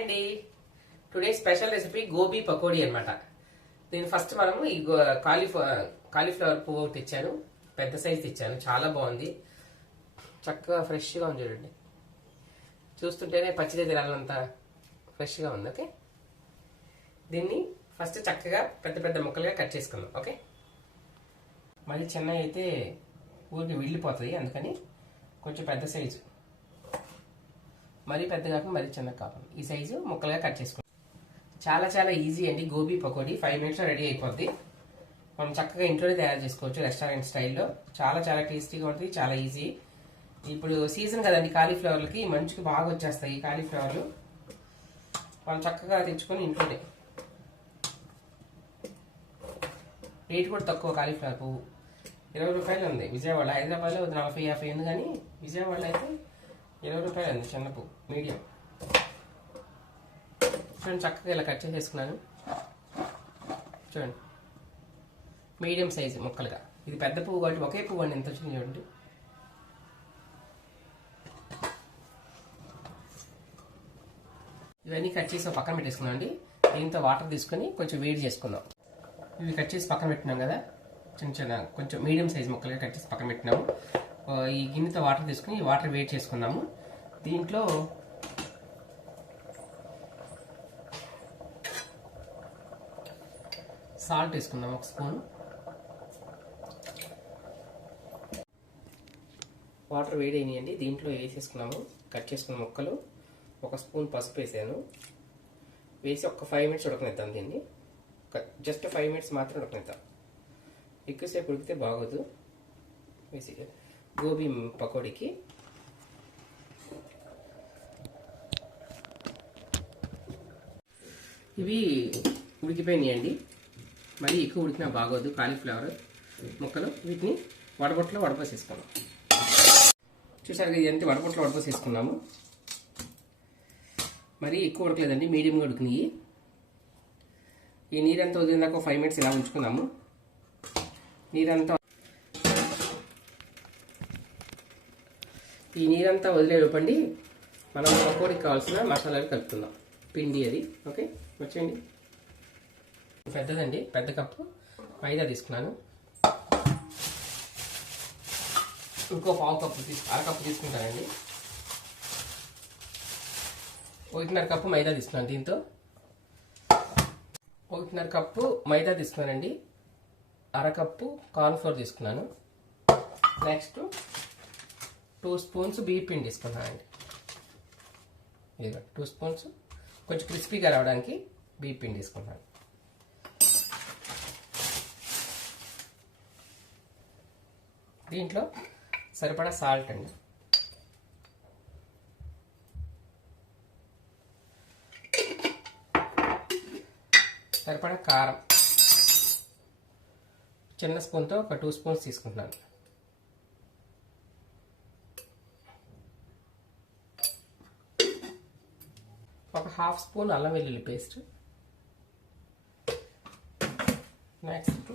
అండి today special recipe gobi pakodi అనమాట నేను ఫస్ట్ మనము ఈ కాలీఫ్లవర్ కాలీఫ్లవర్ పువ్వు ఒకటి తెచ్చాను. పెద్ద సైజ్ తెచ్చాను. చాలా బాగుంది. చక్కగా ఫ్రెష్గా ఉంది చూడండి. చూస్తుంటేనే పచ్చిదే తినాలంత ఫ్రెష్గా ఉంది ఓకే? దీన్ని ఫస్ట్ చక్కగా పెద్ద పెద్ద ముక్కలుగా కట్ చేసుకుందాం ఓకే? మళ్ళీ చిన్న అయితే ఊరికి వెళ్ళిపోతుంది అందుకని కొంచెం పెద్ద సైజు మరీ పెద్ద కాకుండా మరీ చిన్న కాకుండా. ఈ సైజు ముక్కలుగా కట్ చేసుకోండి చాలా చాలా ఈజీ అండి గోబీ పకోడీ. ఫైవ్ మినిట్స్లో రెడీ అయిపోద్ది. మనం చక్కగా ఇంట్లోనే తయారు చేసుకోవచ్చు రెస్టారెంట్ స్టైల్లో. చాలా చాలా టేస్టీగా ఉంటుంది. చాలా ఈజీ. ఇప్పుడు సీజన్ కదండి కాలీఫ్లవర్లకి. మంచుకి బాగా వచ్చేస్తాయి ఈ కాలీఫ్లవర్లు. మనం చక్కగా తెచ్చుకొని ఇంట్లోనే. రేట్ కూడా తక్కువ కాలీఫ్లవర్ పువ్వు. ఇరవై రూపాయలు ఉంది. విజయవాడ హైదరాబాద్లో నలభై యాభై ఉంది కానీ విజయవాడలో అయితే ఇరవై రూపాయలు అండి చిన్న పువ్వు మీడియం. చూడండి చక్కగా ఇలా కట్ చేసేసుకున్నాను. చూడండి. మీడియం సైజు ముక్కలుగా. ఇది పెద్ద పువ్వు కాబట్టి ఒకే పువ్వు అండి ఎంత వచ్చింది చూడండి. ఇవన్నీ కట్ చేసి పక్కన పెట్టేసుకున్నాం అండి. దీంతో వాటర్ తీసుకొని కొంచెం వేడి చేసుకుందాం. ఇవి కట్ చేసి పక్కన పెట్టినాం కదా. చిన్న చిన్న కొంచెం మీడియం సైజ్ ముక్కలుగా కట్ చేసి పక్కన పెట్టినాము. ఈ గిన్నెతో వాటర్ తీసుకుని ఈ వాటర్ వేడి చేసుకుందాము. దీంట్లో సాల్ట్ వేసుకుందాం ఒక స్పూన్. వాటర్ వేడి దీంట్లో వేసేసుకున్నాము కట్ చేసుకున్న ముక్కలు. ఒక స్పూన్ పసుపు వేసాను. వేసి ఒక ఫైవ్ మినిట్స్ ఉడకనిద్దాం దీన్ని. జస్ట్ ఫైవ్ మినిట్స్ మాత్రం ఉడకనిద్దాం. ఎక్కువసేపు ఉడికితే బాగోదు. వేసి గోబీ పకోడీకి. ఇవి ఉడికిపోయినాయండి. మరీ ఎక్కువ ఉడికినా బాగోదు. కాలీఫ్లవర్ ముక్కలు. వీటిని వడబొట్లో వడపోసేసుకున్నాం చూసారు ఇదంతా ఎంత వడబొట్లో వడపోసేసుకున్నాము. మరీ ఎక్కువ ఉడకలేదండి. మీడియంగా ఉడికినాయి. ఈ నీరంతా వదిలినాక ఫైవ్ మినిట్స్ ఇలా ఉంచుకున్నాము. నీరంతా ఈ నీరంతా వదిలేలోపండి మనం పకోడీకి కావాల్సిన మసాలాలు కలుపుకుందాం. పిండి అది ఓకే? వచ్చేయండి. పెద్దదండి పెద్ద కప్పు. మైదా తీసుకున్నాను. ఇంకో పావు కప్పు తీసు అరకప్పు తీసుకుంటానండి. ఒకటిన్నర కప్పు మైదా తీసుకున్నాను దీంతో. ఒకటిన్నర కప్పు మైదా తీసుకున్నానండి. అరకప్పు కార్న్ఫ్లోర్ తీసుకున్నాను. నెక్స్ట్ టూ స్పూన్స్ బియ్య పిండి తీసుకున్నానండి ఇదిగో టూ స్పూన్స్ కొంచెం క్రిస్పీగా రావడానికి బియ్య పిండి తీసుకున్నాను దీంట్లో సరిపడా సాల్ట్ అండి. సరిపడా కారం. చిన్న స్పూన్తో ఒక టూ స్పూన్స్ తీసుకుంటున్నాను. ఒక హాఫ్ స్పూన్ అల్లం వెల్లుల్లి పేస్ట్. నెక్స్ట్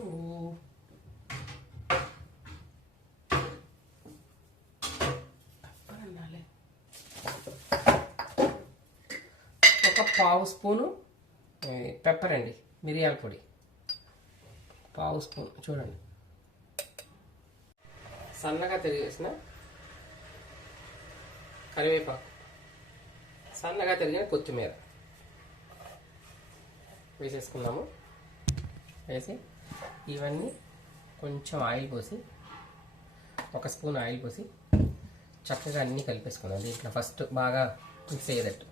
ఒక పావు స్పూను పెప్పర్ అండి మిరియాల పొడి. పావు స్పూన్ చూడండి. సన్నగా తరిగేసిన కరివేపాకు. సన్నగా తరిగిన కొత్తిమీర. వేసేసుకుందాము. వేసి ఇవన్నీ కొంచెం ఆయిల్ పోసి ఒక స్పూన్ ఆయిల్ పోసి చక్కగా అన్నీ కలిపేసుకుందాం. దీంట్లో ఫస్ట్ బాగా మిక్స్ అయ్యేటట్టు.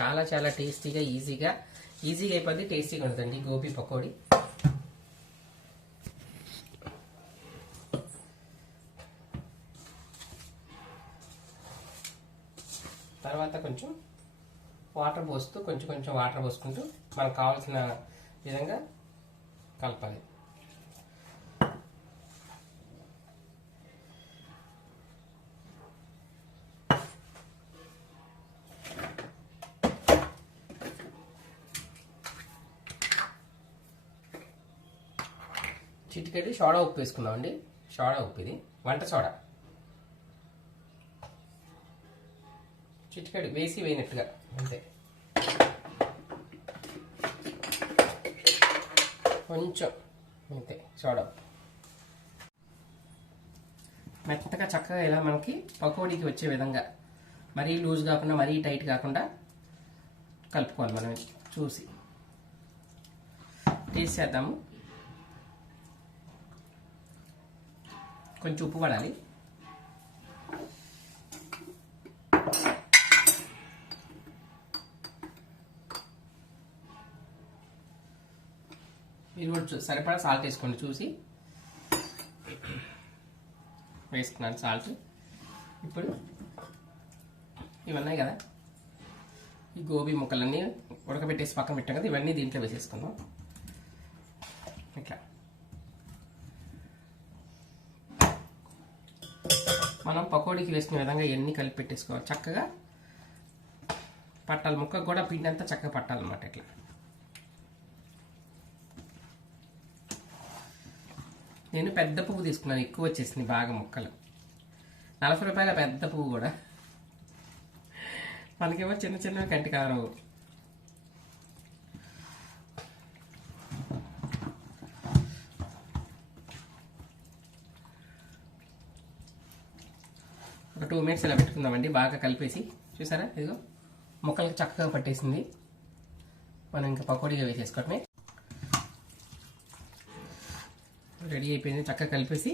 చాలా చాలా టేస్టీగా ఈజీగా ఈజీగా అయిపోద్ది టేస్టీగా ఉంటుందండి. గోబీ పకోడీ. తర్వాత కొంచెం వాటర్ పోస్తూ కొంచెం కొంచెం వాటర్ పోసుకుంటూ మనకు కావాల్సిన విధంగా కలపాలి. చిటికెడు సోడా ఉప్పు వేసుకుందామండి. సోడా ఉప్పు ఇది. వంట సోడా. చిటికెడు వేసి వేయినట్టుగా. అంతే. కొంచెం. అంతే. సోడా ఉప్పు. మెత్తగా చక్కగా ఇలా మనకి పకోడీకి వచ్చే విధంగా మరీ లూజ్ కాకుండా మరీ టైట్ కాకుండా కలుపుకోవాలి మనం చూసి. టేస్ట్ చేద్దాము. కొంచెం ఉప్పు పడాలి. మీరు కూడా సరిపడా సాల్ట్ వేసుకోండి చూసి. వేసుకున్నాను సాల్ట్ ఇప్పుడు ఇవి కదా. ఈ గోబీ ముక్కలన్నీ ఉడకబెట్టేసి పక్కన పెట్టాం కదా ఇవన్నీ దీంట్లో వేసేసుకుందాం. ఇట్లా. మనం పకోడీకి వేసిన విధంగా ఇవన్నీ కలిపి పెట్టేసుకోవాలి? చక్కగా పట్టాలి ముక్కకు కూడా పిండి అంతా చక్కగా పట్టాలన్నమాట ఇట్లా. నేను పెద్ద పువ్వు తీసుకున్నాను ఎక్కువ వచ్చేసింది బాగా ముక్కలు. నలభై రూపాయల పెద్ద పువ్వు కూడా. మనకేమో చిన్న చిన్నవి కంటి కారవు మినిట్స్ ఇలా పెట్టుకుందామండి బాగా కలిపేసి. చూసారా? ఇదిగో ముక్కలకు చక్కగా పట్టేసింది. మనం ఇంకా పకోడీగా వేసేసుకోవటమే. రెడీ అయిపోయింది చక్కగా కలిపేసి.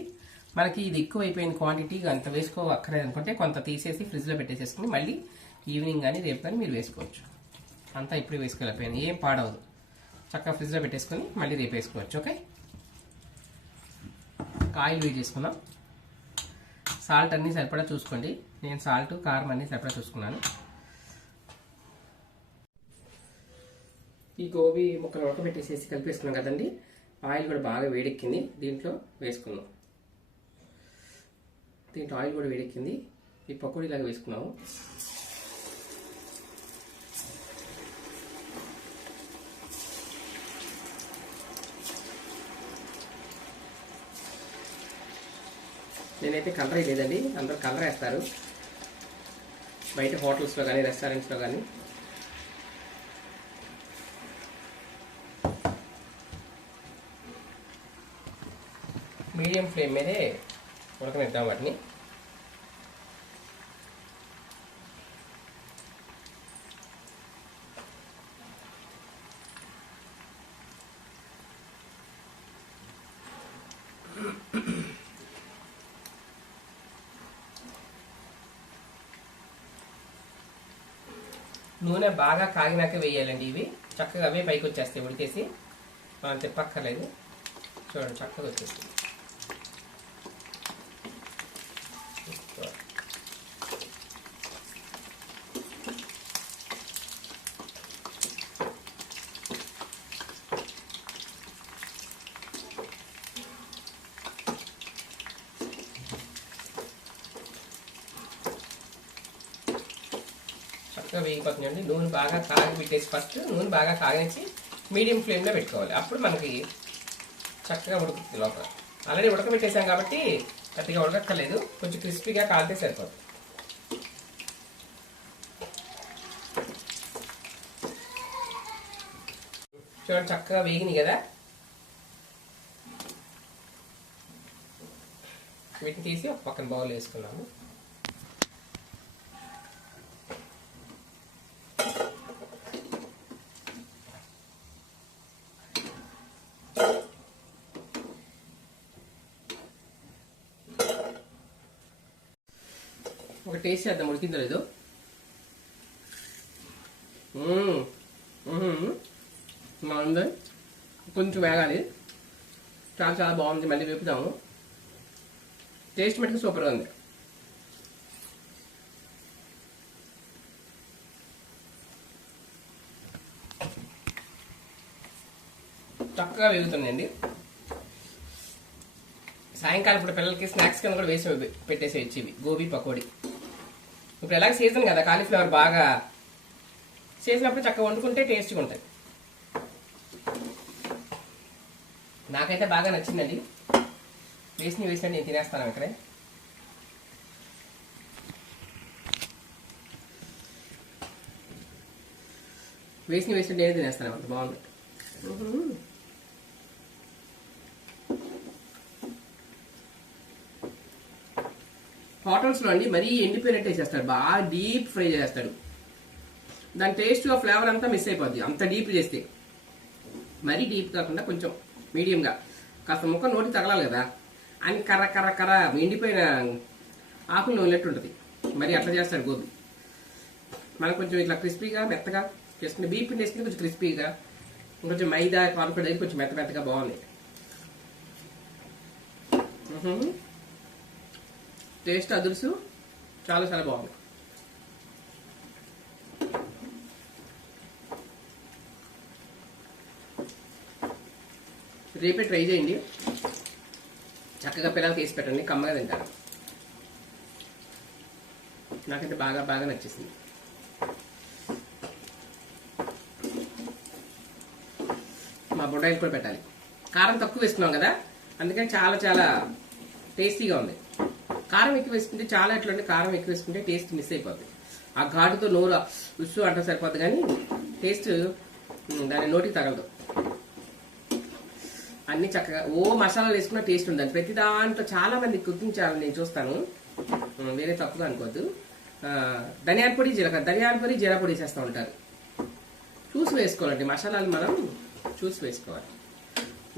మనకి ఇది ఎక్కువ అయిపోయిన క్వాంటిటీ అంత వేసుకో అక్కర్లేదు అనుకుంటే కొంత తీసేసి ఫ్రిడ్జ్లో పెట్టేసేసుకుని మళ్ళీ ఈవినింగ్ కానీ రేపు కానీ మీరు వేసుకోవచ్చు. అంతా ఇప్పుడు వేసుకోలేకపోయింది ఏం పాడవదు. చక్కగా ఫ్రిడ్జ్లో పెట్టేసుకొని మళ్ళీ రేపు వేసుకోవచ్చు ఓకే? ఆయిల్ వేడి చేసుకుందాం. సాల్ట్ అన్నీ సరిపడా చూసుకోండి. నేను సాల్ట్ కారం అన్నీ సరిపడా చూసుకున్నాను. ఈ గోబీ ముక్కలు ఉడకబెట్టేసేసి కలిపేసుకున్నాం కదండి. ఆయిల్ కూడా బాగా వేడెక్కింది. దీంట్లో వేసుకుందాం. దీంట్లో ఆయిల్ కూడా వేడెక్కింది. ఈ పకోడీలాగా వేసుకున్నాము. నేనైతే కలర్ వేయలేదండి అందరూ కలర్ వేస్తారు. బయట హోటల్స్లో కానీ రెస్టారెంట్స్లో కానీ మీడియం ఫ్లేమ్ మీదే ఉడకనిద్దాం వాటిని. నూనె బాగా కాగినాక వేయాలండి ఇవి. చక్కగా అవే పైకి వచ్చేస్తాయి ఉడికేసి. మనం తిప్పక్కర్లేదు. చూడండి చక్కగా వచ్చేస్తుంది. చక్కగా నూనె బాగా కాగి పెట్టేసి ఫస్ట్ నూనె బాగా కాగించి మీడియం ఫ్లేమ్లో పెట్టుకోవాలి. అప్పుడు మనకి చక్కగా ఉడుకుతుంది లోపల. ఆల్రెడీ ఉడకబెట్టేసాం కాబట్టి పెద్దగా ఉడకక్కర్లేదు. కొంచెం క్రిస్పీగా కాలితే సరిపోతుంది. చూడండి చక్కగా వేగినాయి కదా. వీటిని తీసి ఒక పక్కన బౌల్ వేసుకున్నాము. ఒక టేస్ట్ చేద్దాం ఉడికిందో లేదో. బాగుంది. కొంచెం వేగాలి. చాలా చాలా బాగుంది. మళ్ళీ వేపుదాము. టేస్ట్ మటుకు సూపర్గా ఉంది. చక్కగా వేగుతుందండి సాయంకాలం ఇప్పుడు పిల్లలకి స్నాక్స్ కింద కూడా వేసి పెట్టేసేయచ్చు ఇవి. గోబీ పకోడీ. ఇప్పుడు ఎలాగ సీజన్ కదా కాలీఫ్లవర్ బాగా చేసినప్పుడు చక్కగా వండుకుంటే టేస్ట్గా ఉంటుంది. నాకైతే బాగా నచ్చిందండి. వేసిన వేసిన నేను తినేస్తాను ఇక్కడే. వేసిన వేసిన నేనే తినేస్తాను అంత బాగుంది. హోటల్స్లో అండి మరీ ఎండిపోయినట్టు వేసేస్తాడు. బాగా డీప్ ఫ్రై చేస్తాడు. దాని టేస్ట్ ఆ ఫ్లేవర్ అంతా మిస్ అయిపోద్ది. అంత డీప్ చేస్తే. మరీ డీప్ కాకుండా కొంచెం మీడియంగా. కాస్త ముక్క నోటి తగలాలి కదా. అని కర్ర కర్ర కర్ర ఎండిపోయిన ఆకులు నూనెట్టు ఉంటుంది. మరి అట్లా చేస్తాడు గోబీ. మనం కొంచెం ఇట్లా క్రిస్పీగా మెత్తగా చేసుకుని బీప్ పిండి వేసుకుంటే కొంచెం క్రిస్పీగా కొంచెం మైదా కార్పొరేట్ అయితే కొంచెం మెత్త మెత్తగా బాగుంది. టేస్ట్ అదురుసు. చాలా చాలా బాగుంది. రేపే ట్రై చేయండి. చక్కగా పిల్లలకి వేసి పెట్టండి. కమ్మగా తింటారు. నాకైతే బాగా బాగా నచ్చేసింది. మా బొడ్డాయిలు కూడా పెట్టాలి. కారం తక్కువ వేసుకున్నాం కదా? అందుకని చాలా చాలా టేస్టీగా ఉంది. కారం ఎక్కువ వేసుకుంటే చాలా ఎట్లుంటే కారం ఎక్కువ వేసుకుంటే టేస్ట్ మిస్ అయిపోద్ది. ఆ ఘాటుతో నోరు ఉస్సు అంటే సరిపోద్ది కానీ టేస్ట్ దాని నోటికి తగలదు. అన్ని చక్కగా ఓ మసాలాలు వేసుకున్న టేస్ట్ ఉందండి. ప్రతి దాంట్లో చాలా మంది కుకింగ్ ఛానల్ నేను చూస్తాను. వేరే తప్పుగా అనుకోవద్దు ధనియాల పొడి జీలకర్ర ధనియాల పొడి జీరా పొడి వేసేస్తూ ఉంటారు. చూసి వేసుకోవాలండి. మసాలాలు మనం చూసి వేసుకోవాలి.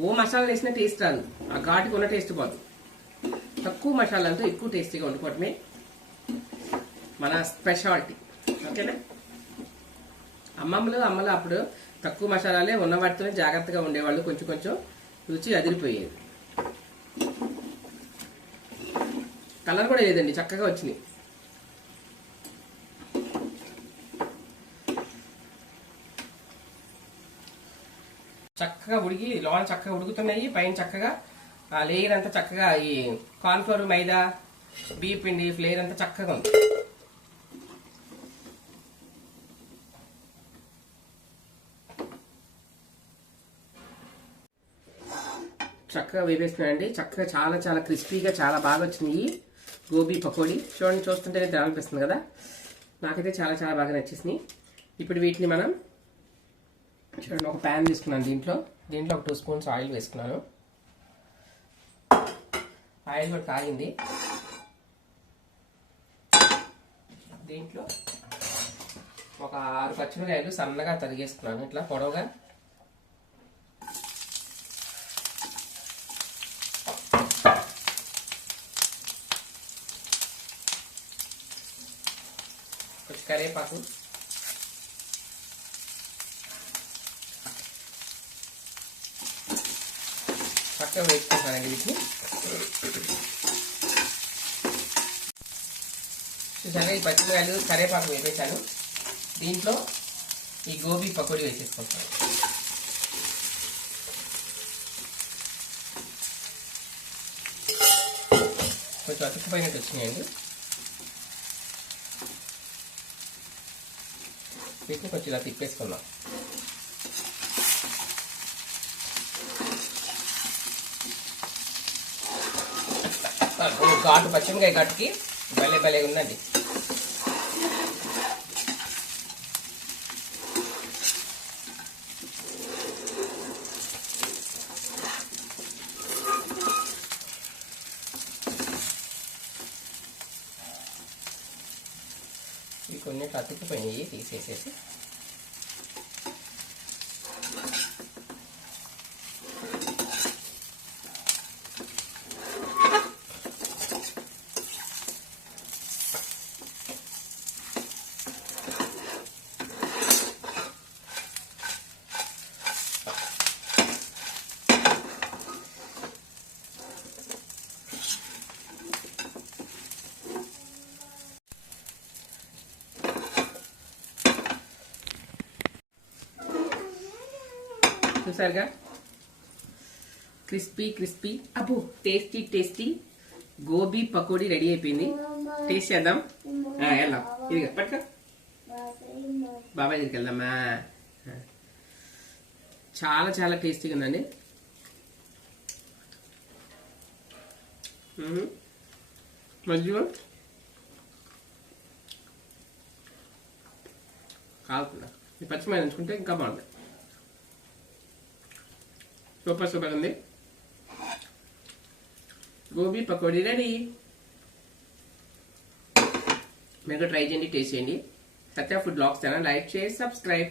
ఓ మసాలా వేసిన టేస్ట్ రాదు. ఆ ఘాటుకు ఉన్న టేస్ట్ పోదు. తక్కువ మసాలాలతో ఎక్కువ టేస్టీగా వండుకోవటమే మన స్పెషాలిటీ. ఓకేనా? అమ్మమ్మలు అమ్మలు అప్పుడు తక్కువ మసాలాలే ఉన్న వాటితోనే జాగ్రత్తగా ఉండేవాళ్ళు. కొంచెం కొంచెం రుచి అదిరిపోయేది. కలర్ కూడా లేదండి చక్కగా వచ్చినాయి. చక్కగా ఉడికి లోన చక్కగా ఉడుకుతున్నాయి పైన చక్కగా ఆ లేయర్ అంతా చక్కగా ఈ కార్న్ఫ్లోర్ మైదా బియ్య పిండి ఫ్లేయర్ అంతా చక్కగా ఉంది. చక్కగా వేపేస్తున్నాయండి చక్కగా చాలా చాలా క్రిస్పీగా చాలా బాగా వచ్చినాయి గోబీ పకోడీ. చూడండి చూస్తుంటేనే తినాలనిపిస్తుంది కదా. నాకైతే చాలా చాలా బాగా నచ్చేసినాయి. ఇప్పుడు వీటిని మనం చూడండి ఒక ప్యాన్ తీసుకున్నాను దీంట్లో. దీంట్లో ఒక టూ స్పూన్స్ ఆయిల్ వేసుకున్నాను. ఆయిల్ కూడా కాగింది దీంట్లో ఒక ఆరు పచ్చిమిరకాయలు సన్నగా తరిగేసుకున్నాను. ఇట్లా పొడవుగా. కొంచెం కరివేపాకు. చక్కగా వేసుకుంటానండి వీటిని. చూసాను ఈ పచ్చిమిరకాయలు కరేపాకు వేపేశాను. దీంట్లో ఈ గోబీ పకోడీ వేసేసుకుంటాను. కొంచెం అతుక్కుపోయినట్టు వచ్చినాయండి. వీటిని కొంచెం ఇలా తిప్పేసుకుందాం. ఘాటు పచ్చిమికాయ ఘాటుకి భలే భలే ఉందండి. ఇవి కొన్ని అతుక్కుపోయినాయి తీసేసేసి చూసారుగా? Crispy crispy. అబ్బో tasty tasty. Gobi pakodi ready అయిపోయింది. టేస్ట్ చేద్దాం. వెళ్దాం. ఇది పట్టుకో. బాబాయ్ దగ్గరికి వెళ్దామా? చాలా చాలా టేస్టీగా ఉందండి. మ్మ్. మజ్జిగ? కాకుండా ఈ పచ్చిమిరపకాయ ఇంకా బాగుంటుంది సూపర్ సూపర్ ఉంది. గోబీ పకోడీ రెడీ. మీరు ట్రై చేయండి టేస్ట్ చేయండి. Satya food blogs channel like చేసి సబ్స్క్రైబ్.